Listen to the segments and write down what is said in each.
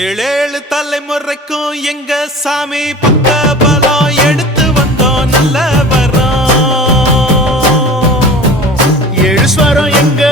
ஏழேழு தலைமுறைக்கும் எங்க சாமி பக்க பலம் எடுத்து வந்தோம் நல்ல வரோம். எழுஸ்வரம் எங்க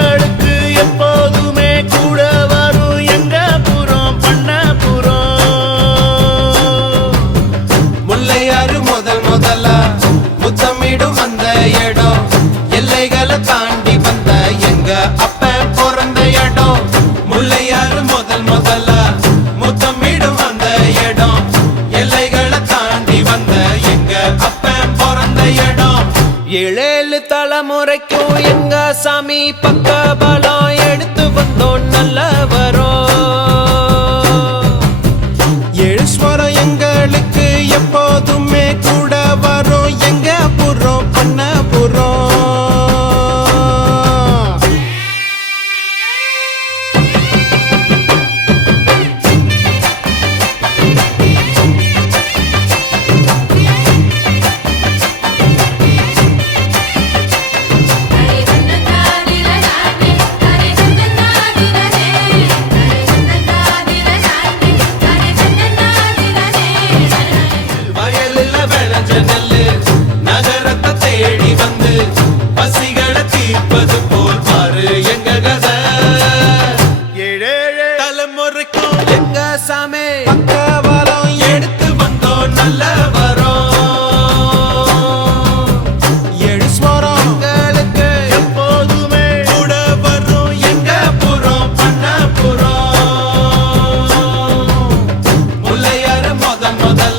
ஏழேழு தலைமுறைக்கும் எங்க சாமி பக்க பலம் எடுத்து வந்தோம் நல்ல வரும் ஏழுஸ்வரம் எங்களுக்கு எப்போதுமே கூட வரும். todas